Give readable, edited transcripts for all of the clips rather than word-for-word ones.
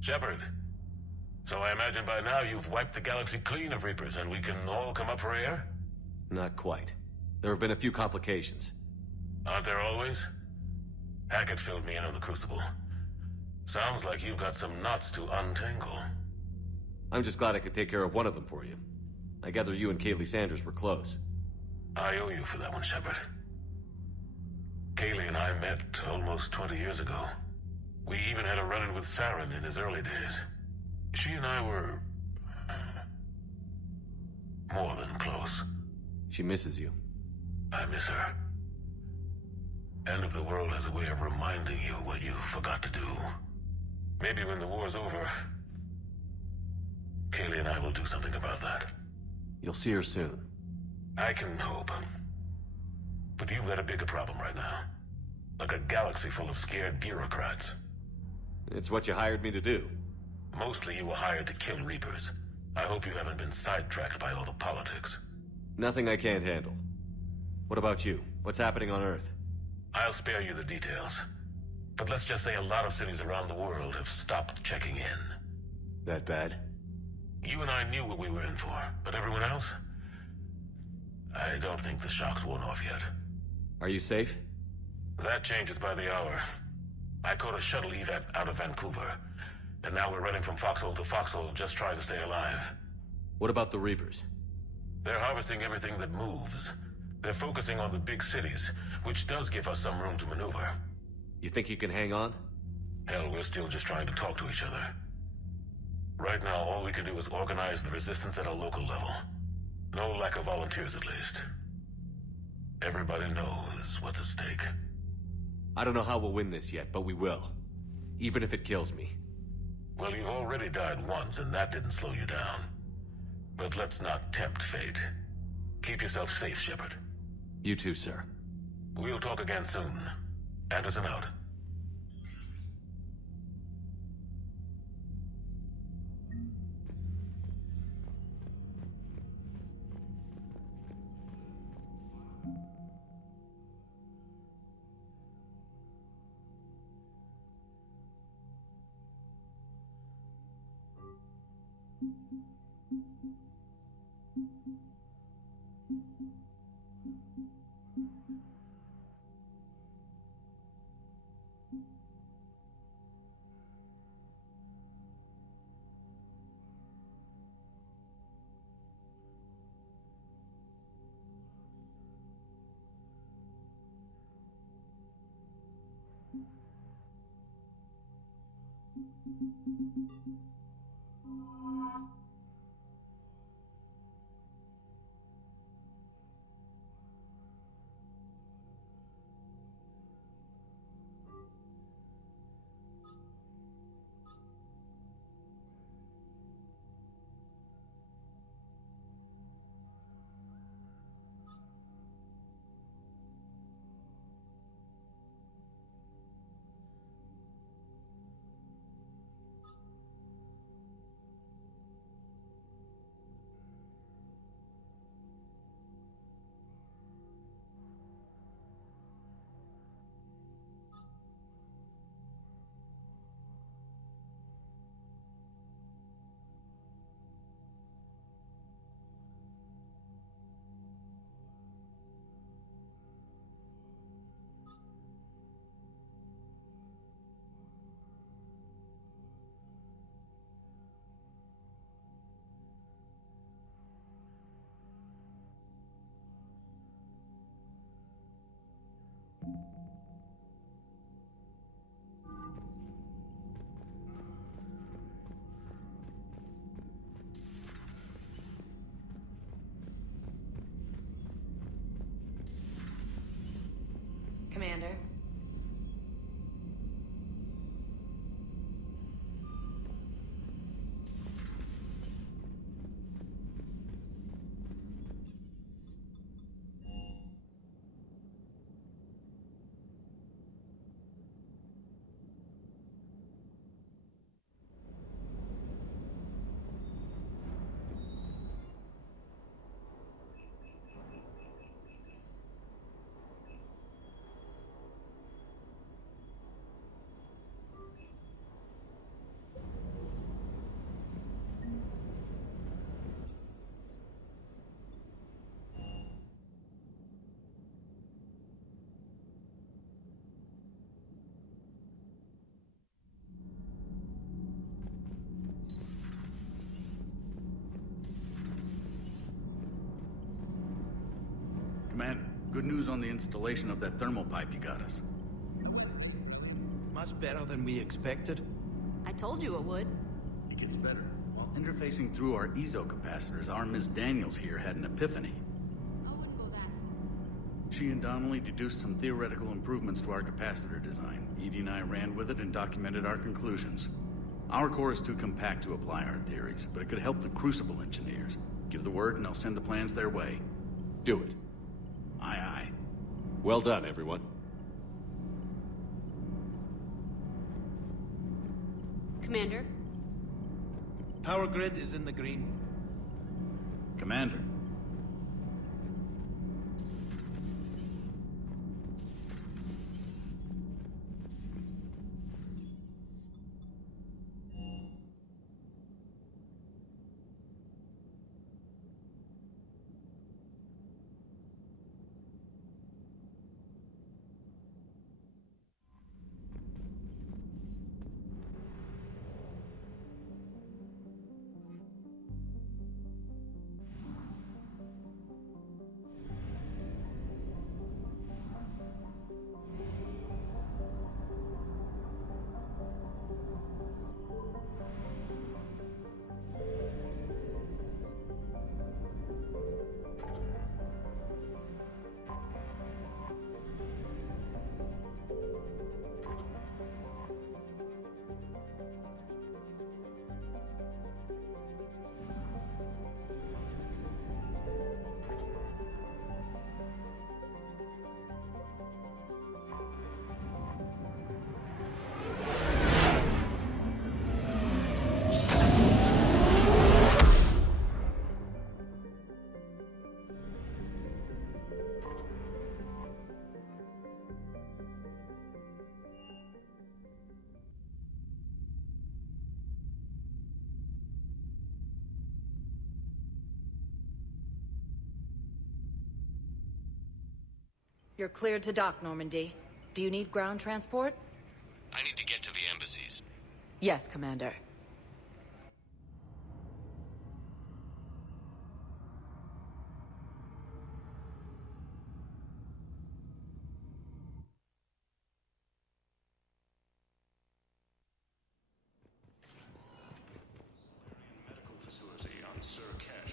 Shepard. So I imagine by now you've wiped the galaxy clean of Reapers and we can all come up for air? Not quite. There have been a few complications. Aren't there always? Hackett filled me in on the Crucible. Sounds like you've got some knots to untangle. I'm just glad I could take care of one of them for you. I gather you and Kaylee Sanders were close. I owe you for that one, Shepard. Kaylee and I met almost 20 years ago. We even had a run-in with Saren in his early days. She and I were... more than close. She misses you. I miss her. End of the world has a way of reminding you what you forgot to do. Maybe when the war's over, Kaylee and I will do something about that. You'll see her soon. I can hope. But you've got a bigger problem right now. Like a galaxy full of scared bureaucrats. It's what you hired me to do. Mostly you were hired to kill Reapers. I hope you haven't been sidetracked by all the politics. Nothing I can't handle. What about you? What's happening on Earth? I'll spare you the details. But let's just say a lot of cities around the world have stopped checking in. That bad? You and I knew what we were in for, but everyone else? I don't think the shock's worn off yet. Are you safe? That changes by the hour. I caught a shuttle evac out of Vancouver, and now we're running from foxhole to foxhole just trying to stay alive. What about the Reapers? They're harvesting everything that moves. They're focusing on the big cities, which does give us some room to maneuver. You think you can hang on? Hell, we're still just trying to talk to each other. Right now, all we can do is organize the resistance at a local level. No lack of volunteers, at least. Everybody knows what's at stake. I don't know how we'll win this yet, but we will. Even if it kills me. Well, you've already died once, and that didn't slow you down. But let's not tempt fate. Keep yourself safe, Shepard. You too, sir. We'll talk again soon. Anderson out. Commander. good news on the installation of that thermal pipe you got us. Much better than we expected. I told you it would. It gets better. While interfacing through our EZO capacitors, our Miss Daniels here had an epiphany. She and Donnelly deduced some theoretical improvements to our capacitor design. Edie and I ran with it and documented our conclusions. Our core is too compact to apply our theories, but it could help the Crucible engineers. Give the word and I'll send the plans their way. Do it. Aye, aye. Well done, everyone. Commander? Power grid is in the green. Commander. You're cleared to dock, Normandy. Do you need ground transport? I need to get to the embassies. Yes, Commander. Medical facility on Surkesh.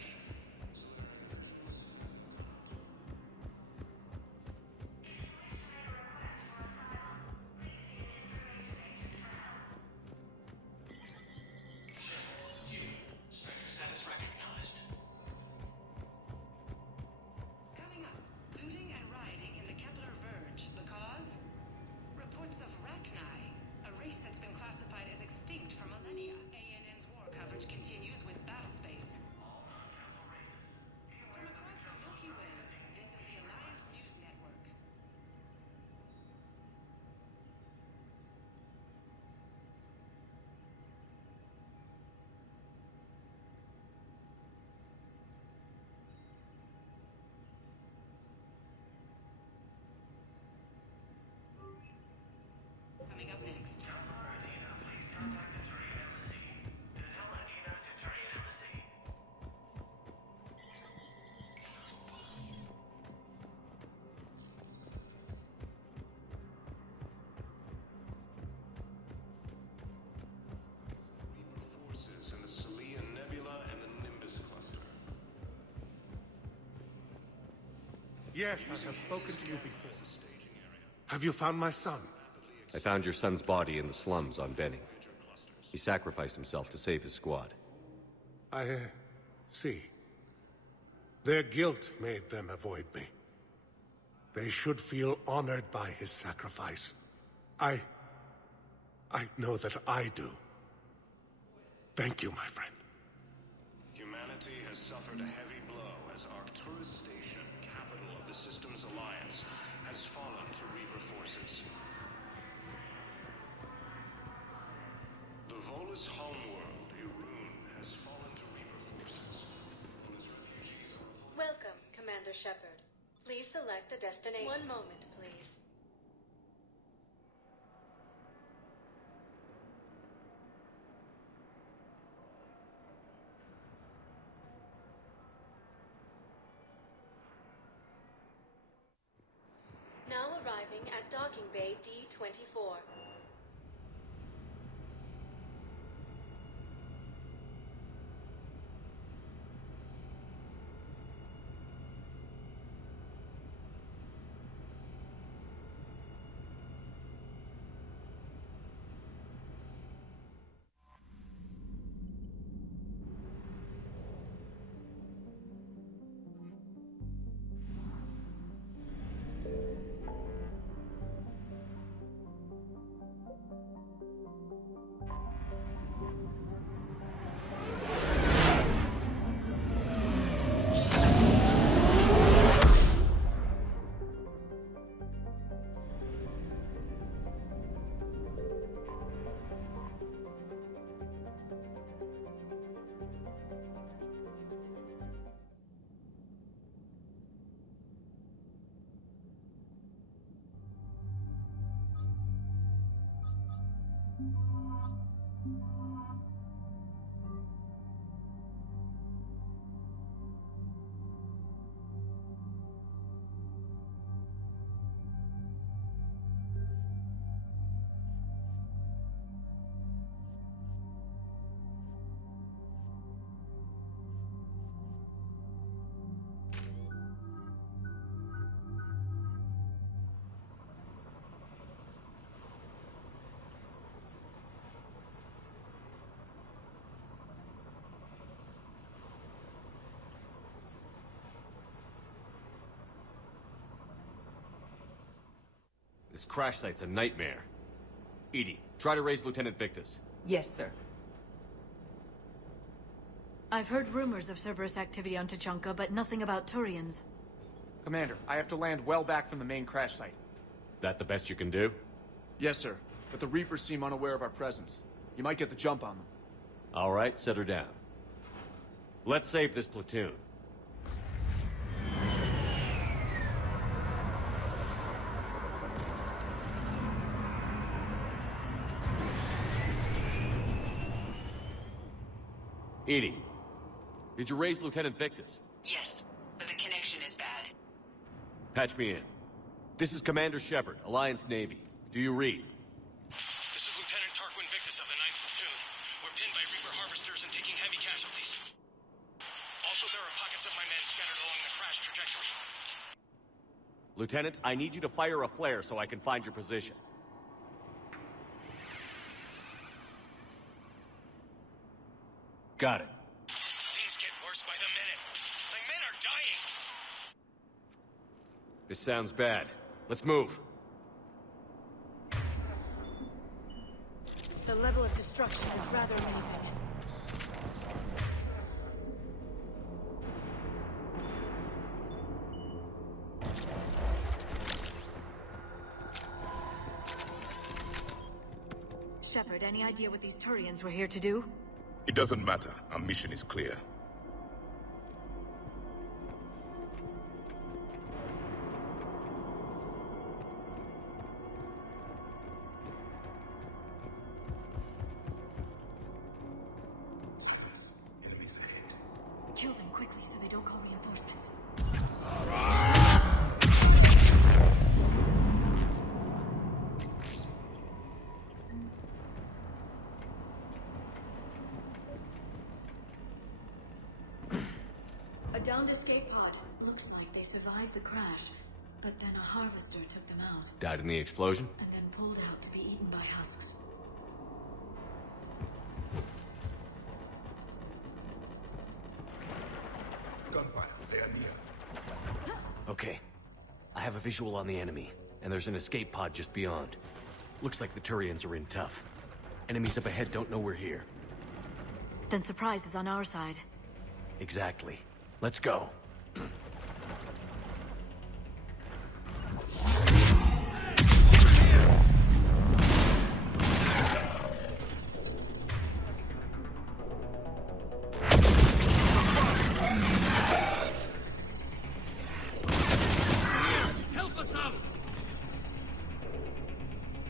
Coming up, looting and rioting in the Kepler Verge. The cause? Reports of Rachni, a race that's been classified as extinct for millennia. ANN's war coverage continues with Battlespace. From across the Milky Way, this is the Alliance News Network. Coming up next. Reaper forces in the Celian Nebula and the Nimbus cluster. Yes, I have spoken to you before. As a staging area. Have you found my son? I found your son's body in the slums on Benning. He sacrificed himself to save his squad. I see. Their guilt made them avoid me. They should feel honored by his sacrifice. I know that I do. Thank you, my friend. Humanity has suffered a heavy blow as Arcturus Station, capital of the Systems Alliance, has fallen to Reaper forces. The Volus homeworld, Irun, has fallen to Reaper forces. As refugees are Welcome, Commander Shepard. Please select a destination. One moment, please. arriving at Docking Bay D-24. This crash site's a nightmare. EDI, try to raise Lieutenant Victus. Yes, sir. I've heard rumors of Cerberus activity on Tuchanka, but nothing about Turians. Commander, I have to land well back from the main crash site. That the best you can do? Yes, sir. But the Reapers seem unaware of our presence. You might get the jump on them. All right, set her down. Let's save this platoon. EDI, did you raise Lieutenant Victus? Yes, but the connection is bad. Patch me in. This is Commander Shepard, Alliance Navy. Do you read? This is Lieutenant Tarquin Victus of the 9th Platoon. We're pinned by Reaper harvesters and taking heavy casualties. Also, there are pockets of my men scattered along the crash trajectory. Lieutenant, I need you to fire a flare so I can find your position. Got it. Things get worse by the minute. My men are dying! This sounds bad. Let's move. The level of destruction is rather amazing. Shepard, any idea what these Turians were here to do? It doesn't matter. Our mission is clear. Enemies ahead. Kill them quickly so they don't call reinforcements. A downed escape pod. Looks like they survived the crash, but then a harvester took them out, Died in the explosion? and then pulled out to be eaten by husks. Gunfire. They are near. Okay. I have a visual on the enemy, and there's an escape pod just beyond. Looks like the Turians are in tough. Enemies up ahead don't know we're here. Then surprise is on our side. Exactly. Let's go. Help us out!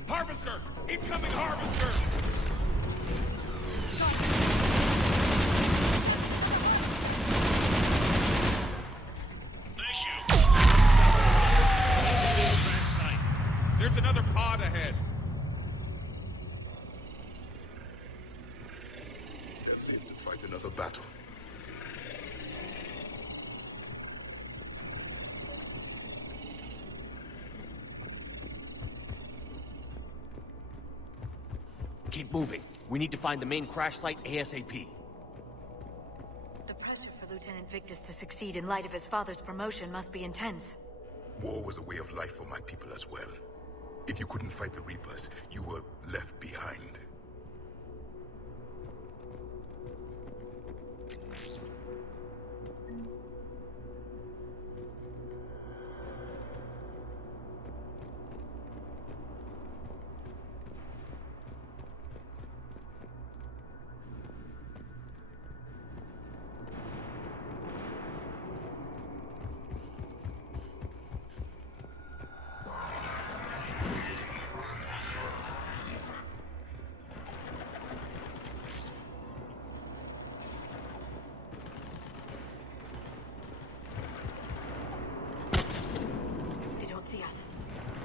Harvester! Incoming harvester! Thank you! There's another pod ahead. They'll live to fight another battle. Keep moving. We need to find the main crash site ASAP. The pressure for Lieutenant Victus to succeed in light of his father's promotion must be intense. War was a way of life for my people as well. If you couldn't fight the Reapers, you were left behind.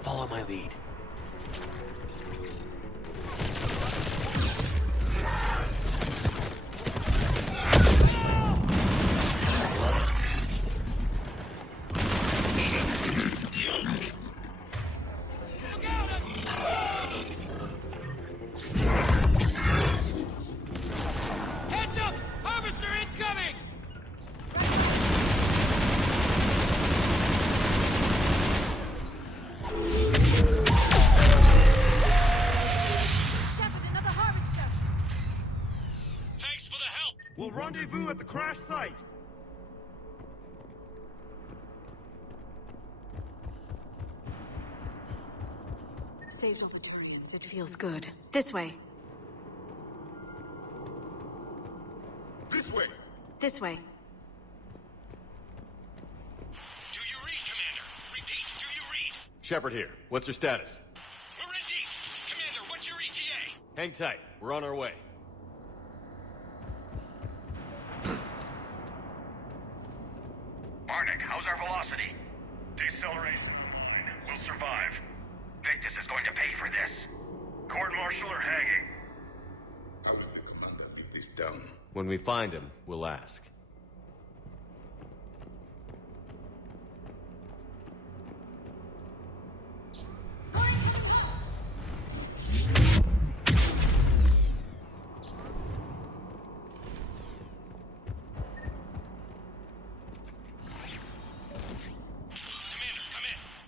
Follow my lead. Heads up! Harvester incoming! Thanks for the help! We'll rendezvous at the crash site. Saved opportunities. It feels good. This way. This way! This way. Do you read, Commander? Repeat, do you read? Shepard here. What's your status? We're in deep! Commander, what's your ETA? Hang tight. We're on our way. Arnik, how's our velocity? Deceleration line. We'll survive. Victus is going to pay for this. Court-martial or hanging? How will the commander get this done? When we find him, we'll ask.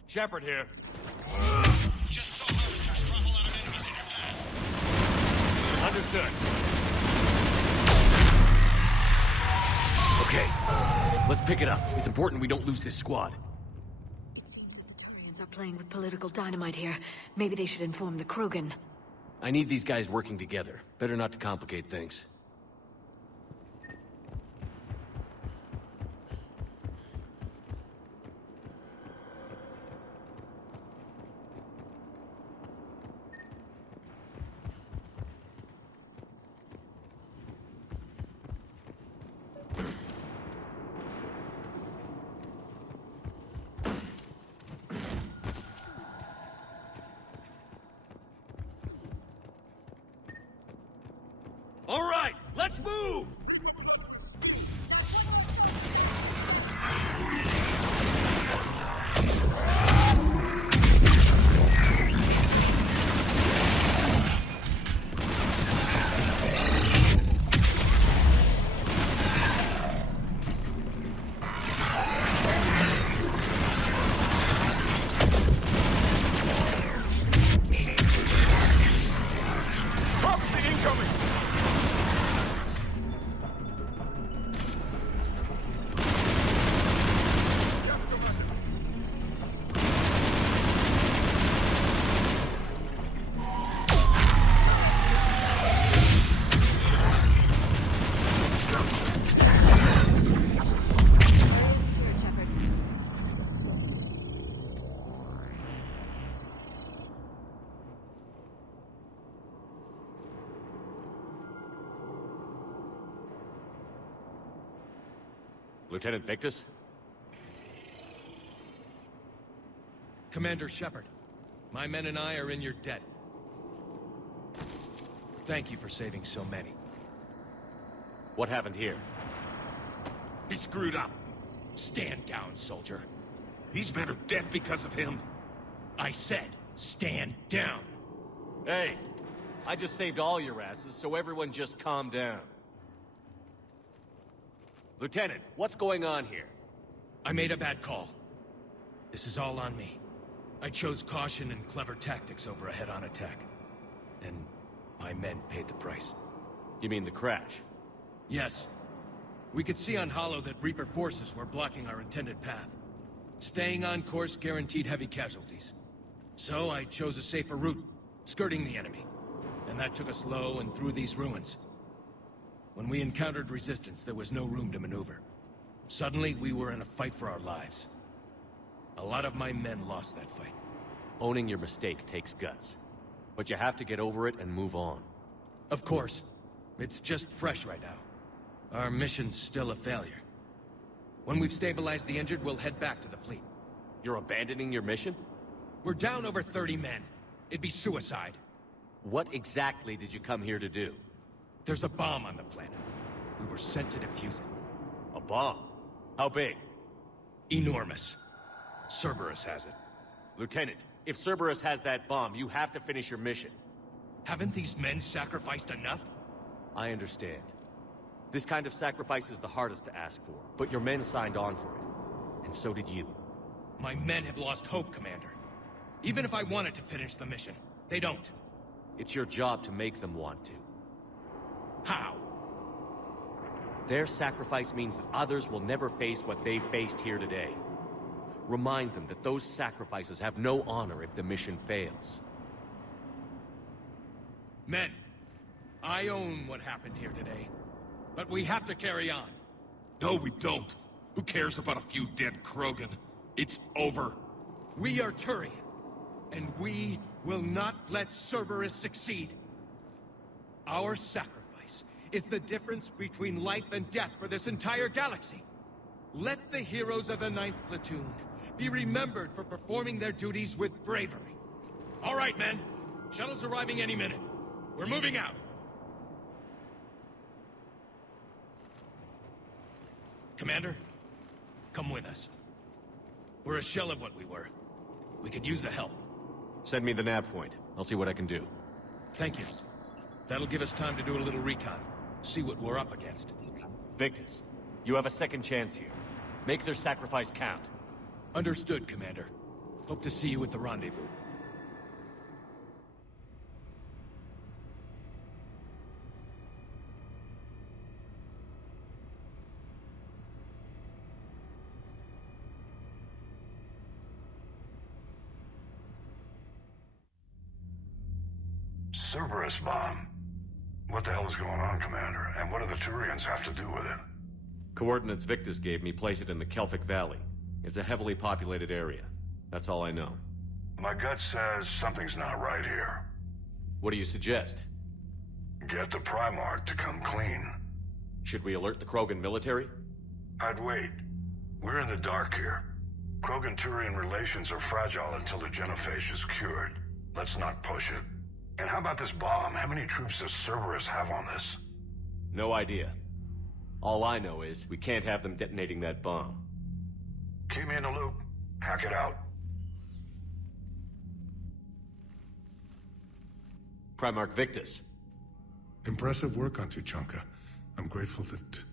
Shepard here. Just saw harvesters drop a lot of enemies in your path. Understood. Okay, let's pick it up. It's important we don't lose this squad. Turians are playing with political dynamite here. Maybe they should inform the Krogan. I need these guys working together. Better not to complicate things. All right, let's move! Lieutenant Victus? Commander Shepard, My men and I are in your debt. Thank you for saving so many. What happened here? He screwed up. Stand down, soldier. These men are dead because of him. I said, stand down. Hey, I just saved all your asses, so everyone just calm down. Lieutenant, what's going on here? I made a bad call. This is all on me. I chose caution and clever tactics over a head-on attack. And my men paid the price. You mean the crash? Yes. We could see on Hollow that Reaper forces were blocking our intended path. Staying on course guaranteed heavy casualties. So I chose a safer route, skirting the enemy. And that took us low and through these ruins. When we encountered resistance, there was no room to maneuver. Suddenly, we were in a fight for our lives. A lot of my men lost that fight. Owning your mistake takes guts. But you have to get over it and move on. Of course. It's just fresh right now. Our mission's still a failure. When we've stabilized the injured, we'll head back to the fleet. You're abandoning your mission? We're down over 30 men. It'd be suicide. What exactly did you come here to do? There's a bomb on the planet. We were sent to defuse it. A bomb? How big? Enormous. Cerberus has it. Lieutenant, if Cerberus has that bomb, you have to finish your mission. Haven't these men sacrificed enough? I understand. This kind of sacrifice is the hardest to ask for, but your men signed on for it. And so did you. My men have lost hope, Commander. Even if I wanted to finish the mission, they don't. It's your job to make them want to. How? Their sacrifice means that others will never face what they faced here today. Remind them that those sacrifices have no honor if the mission fails. Men, I own what happened here today. But we have to carry on. No, we don't. Who cares about a few dead Krogan? It's over. We are Turian, and we will not let Cerberus succeed. Our sacrifice is the difference between life and death for this entire galaxy. Let the heroes of the 9th Platoon be remembered for performing their duties with bravery. All right, men. Shuttle's arriving any minute. We're moving out. Commander, come with us. We're a shell of what we were. We could use the help. Send me the nav point. I'll see what I can do. Thank you. That'll give us time to do a little recon. See what we're up against. Victus, you have a second chance here. Make their sacrifice count. Understood, Commander. Hope to see you at the rendezvous. Cerberus bomb. What the hell is going on, Commander? And what do the Turians have to do with it? Coordinates Victus gave me place it in the Kelphic Valley. It's a heavily populated area. That's all I know. My gut says something's not right here. What do you suggest? Get the Primarch to come clean. Should we alert the Krogan military? I'd wait. We're in the dark here. Krogan-Turian relations are fragile until the genophage is cured. Let's not push it. And how about this bomb? How many troops does Cerberus have on this? No idea. All I know is we can't have them detonating that bomb. Keep me in the loop. Hack it out. Primarch Victus. Impressive work on Tuchanka. I'm grateful that...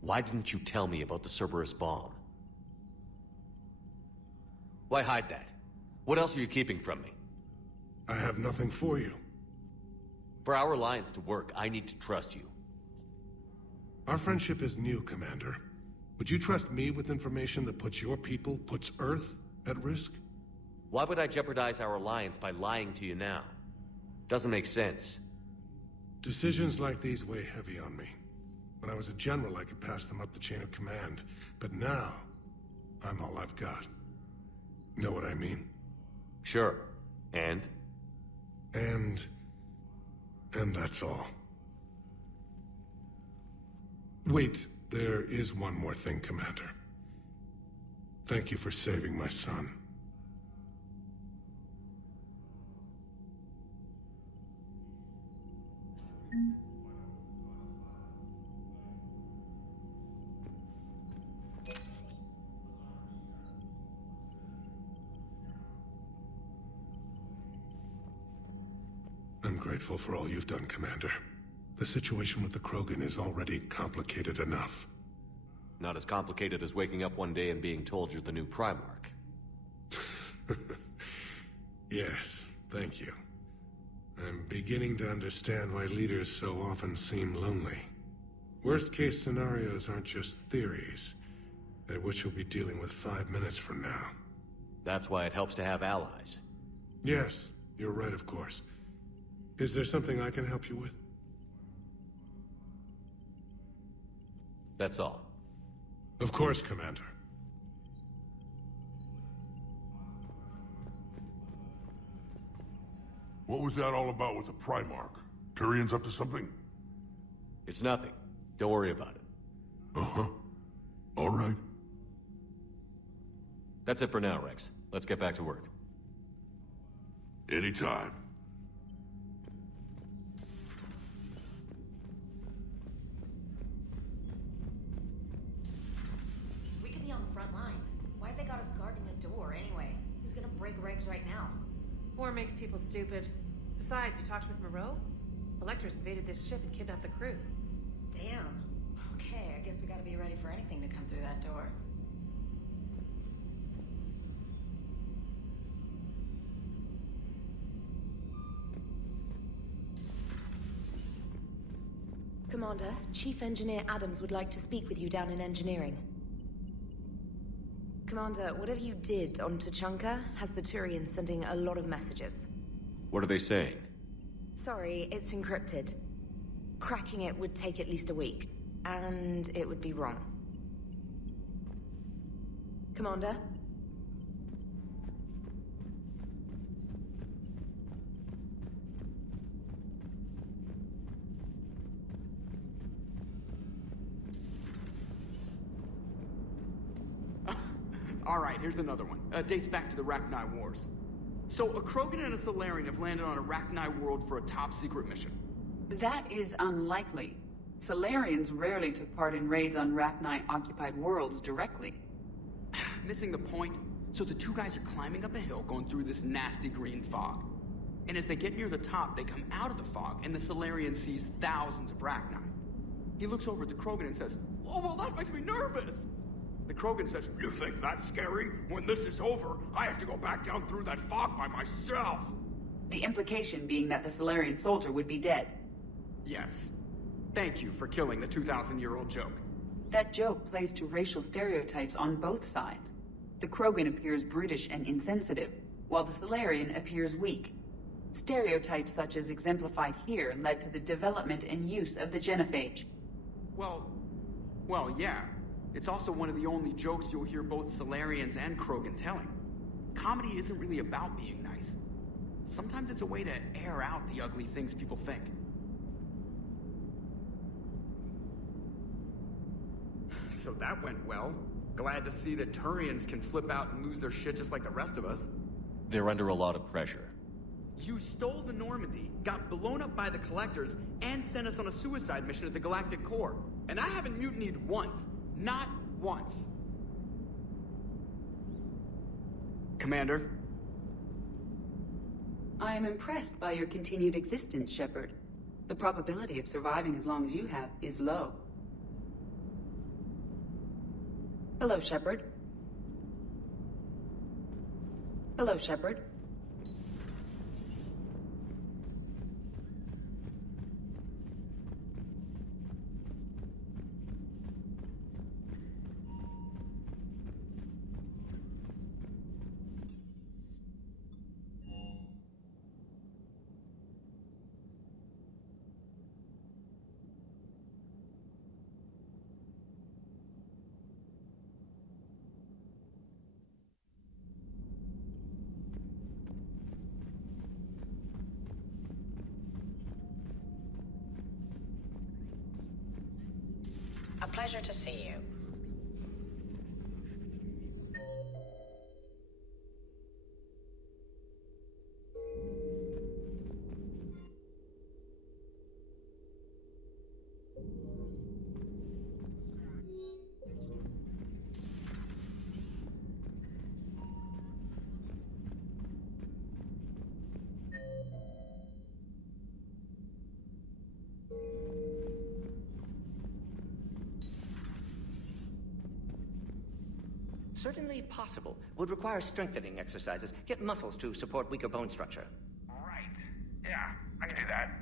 Why didn't you tell me about the Cerberus bomb? Why hide that? What else are you keeping from me? I have nothing for you. For our alliance to work, I need to trust you. Our friendship is new, Commander. Would you trust me with information that puts your people, puts Earth, at risk? Why would I jeopardize our alliance by lying to you now? Doesn't make sense. Decisions like these weigh heavy on me. When I was a general, I could pass them up the chain of command. But now, I'm all I've got. Know what I mean? Sure. And that's all. Wait, there is one more thing, Commander. Thank you for saving my son. I'm grateful for all you've done, Commander. The situation with the Krogan is already complicated enough. Not as complicated as waking up one day and being told you're the new Primarch. Yes, thank you. I'm beginning to understand why leaders so often seem lonely. Worst-case scenarios aren't just theories, at which you'll be dealing with 5 minutes from now. That's why it helps to have allies. Yes, you're right, of course. Is there something I can help you with? That's all. Of course, Commander. What was that all about with the Primarch? Turian's up to something? It's nothing. Don't worry about it. Uh-huh. All right. That's it for now, Rex. Let's get back to work. Anytime. We could be on the front lines. Why have they got us guarding a door anyway? Who's gonna break regs right now? War makes people stupid. Besides, you talked with Moreau? Electors invaded this ship and kidnapped the crew. Damn. Okay, I guess we gotta be ready for anything to come through that door. Commander, Chief Engineer Adams would like to speak with you down in engineering. Commander, whatever you did on Tuchanka has the Turians sending a lot of messages. What are they saying? Sorry, it's encrypted. Cracking it would take at least a week, and it would be wrong. Commander? Alright, here's another one. Dates back to the Rachni Wars. So, a Krogan and a Salarian have landed on a Rachni world for a top-secret mission. That is unlikely. Salarians rarely took part in raids on Rachni-occupied worlds directly. Missing the point? So the two guys are climbing up a hill going through this nasty green fog. And as they get near the top, they come out of the fog, and the Salarian sees thousands of Rachni. He looks over at the Krogan and says, "Oh, well, that makes me nervous!" The Krogan says, "You think that's scary? When this is over, I have to go back down through that fog by myself." The implication being that the Salarian soldier would be dead. Yes. Thank you for killing the 2,000-year-old joke. That joke plays to racial stereotypes on both sides. The Krogan appears brutish and insensitive, while the Salarian appears weak. Stereotypes such as exemplified here led to the development and use of the genophage. Well, yeah. It's also one of the only jokes you'll hear both Salarians and Krogan telling. Comedy isn't really about being nice. Sometimes it's a way to air out the ugly things people think. So that went well. Glad to see that Turians can flip out and lose their shit just like the rest of us. They're under a lot of pressure. You stole the Normandy, got blown up by the Collectors, and sent us on a suicide mission at the Galactic Core. And I haven't mutinied once. Not once. Commander? I am impressed by your continued existence, Shepard. The probability of surviving as long as you have is low. Hello, Shepard. Hello, Shepard. A pleasure to see you. Certainly possible. Would require strengthening exercises. Get muscles to support weaker bone structure. Right. Yeah, I can do that.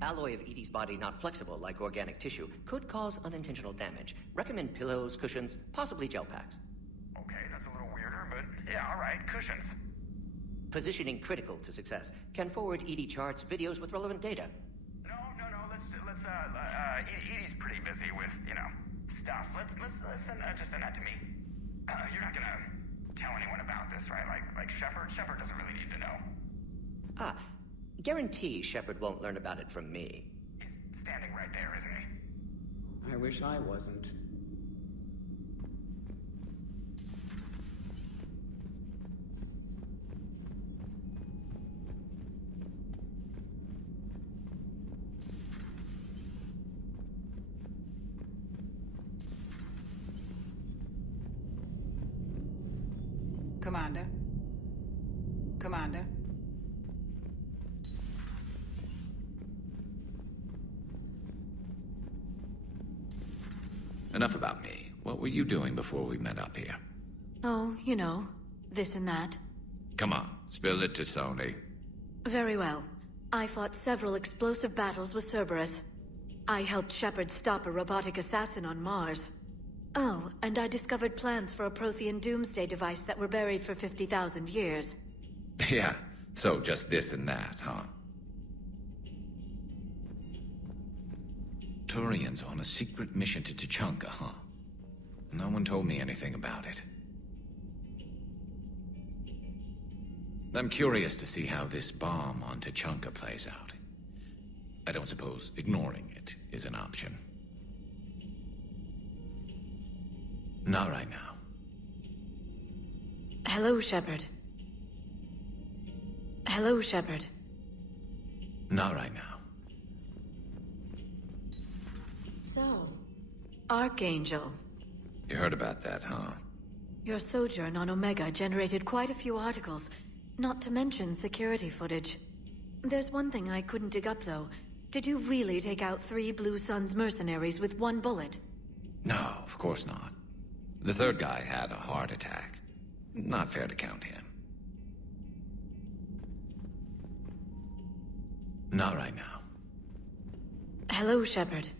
Alloy of Edie's body not flexible like organic tissue could cause unintentional damage. Recommend pillows, cushions, possibly gel packs. Okay, that's a little weirder, but yeah, all right, cushions. Positioning critical to success. Can forward Edie charts, videos with relevant data. No, Edie's pretty busy with, stuff. Let's just send that to me. You're not gonna tell anyone about this, right? Like Shepard? Shepard doesn't really need to know. Guarantee Shepard won't learn about it from me. He's standing right there, isn't he? I wish I wasn't. Commander? Commander? Enough about me. What were you doing before we met up here? Oh, you know, this and that. Come on, spill it to Sony. Very well. I fought several explosive battles with Cerberus. I helped Shepard stop a robotic assassin on Mars. Oh, and I discovered plans for a Prothean doomsday device that were buried for 50,000 years. Yeah, so just this and that, huh? Turians on a secret mission to Tuchanka, huh? No one told me anything about it. I'm curious to see how this bomb on Tuchanka plays out. I don't suppose ignoring it is an option. Not right now. Hello, Shepard. Hello, Shepard. Not right now. So, Archangel. You heard about that, huh? Your sojourn on Omega generated quite a few articles, not to mention security footage. There's one thing I couldn't dig up, though. Did you really take out 3 Blue Suns mercenaries with 1 bullet? No, of course not. The third guy had a heart attack. Not fair to count him. Not right now. Hello, Shepard.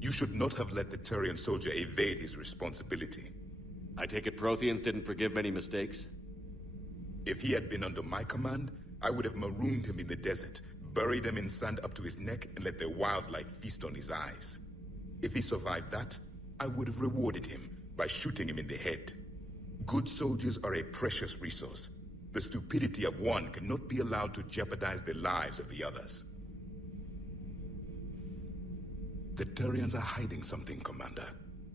You should not have let the Turian soldier evade his responsibility. I take it Protheans didn't forgive many mistakes? If he had been under my command, I would have marooned him in the desert, buried him in sand up to his neck, and let the wildlife feast on his eyes. If he survived that, I would have rewarded him by shooting him in the head. Good soldiers are a precious resource. The stupidity of one cannot be allowed to jeopardize the lives of the others. The Turians are hiding something, Commander.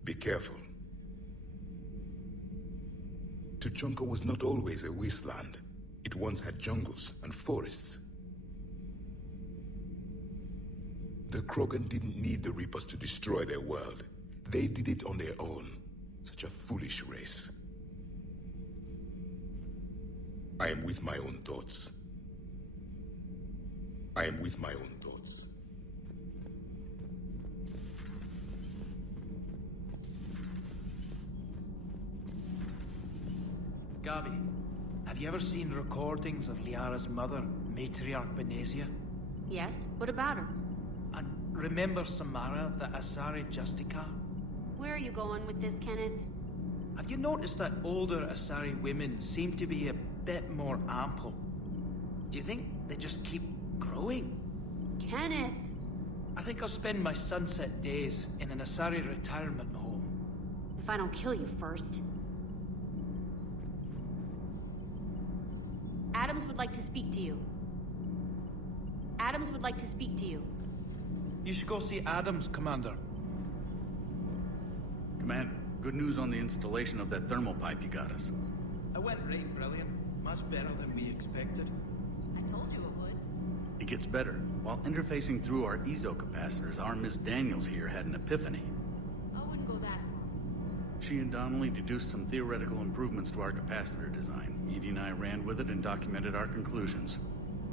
Be careful. Tuchanka was not always a wasteland. It once had jungles and forests. The Krogan didn't need the Reapers to destroy their world. They did it on their own. Such a foolish race. I am with my own thoughts. I am with my own thoughts. Gabi, have you ever seen recordings of Liara's mother, Matriarch Benezia? Yes? What about her? And remember Samara, the Asari Justica? Where are you going with this, Kenneth? Have you noticed that older Asari women seem to be a bit more ample? Do you think they just keep growing? Kenneth! I think I'll spend my sunset days in an Asari retirement home. If I don't kill you first. Adams would like to speak to you. Adams would like to speak to you. You should go see Adams, Commander. Commander, good news on the installation of that thermal pipe you got us. It went right brilliant. Much better than we expected. I told you it would. It gets better. While interfacing through our ESO capacitors, our Miss Daniels here had an epiphany. I wouldn't go that far. She and Donnelly deduced some theoretical improvements to our capacitor design. Edie and I ran with it and documented our conclusions.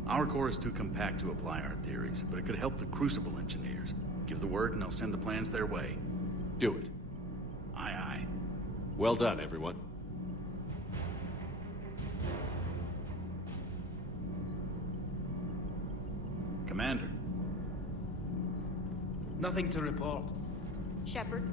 Our core is too compact to apply our theories, but it could help the Crucible engineers. Give the word and I'll send the plans their way. Do it. Aye, aye. Well done, everyone. Commander. Nothing to report. Shepard.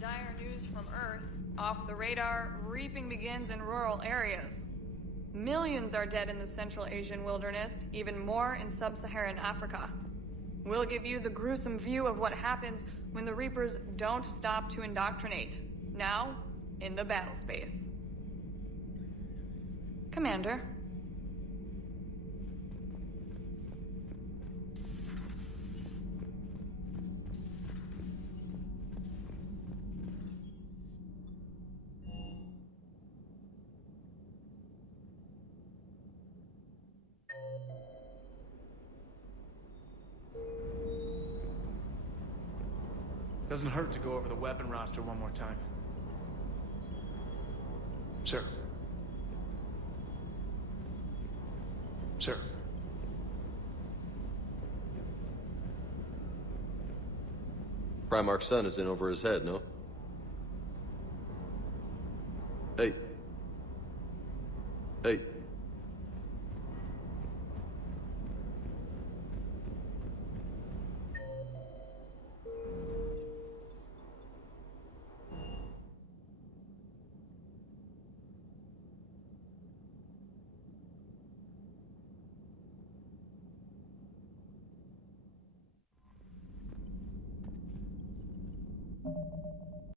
Dire news from Earth. Off the radar, reaping begins in rural areas. Millions are dead in the Central Asian wilderness, even more in sub-Saharan Africa. We'll give you the gruesome view of what happens when the Reapers don't stop to indoctrinate. Now, in the battle space. Commander. Doesn't hurt to go over the weapon roster one more time. Sir. Sir. Primarch's son is in over his head, no? Hey. Hey.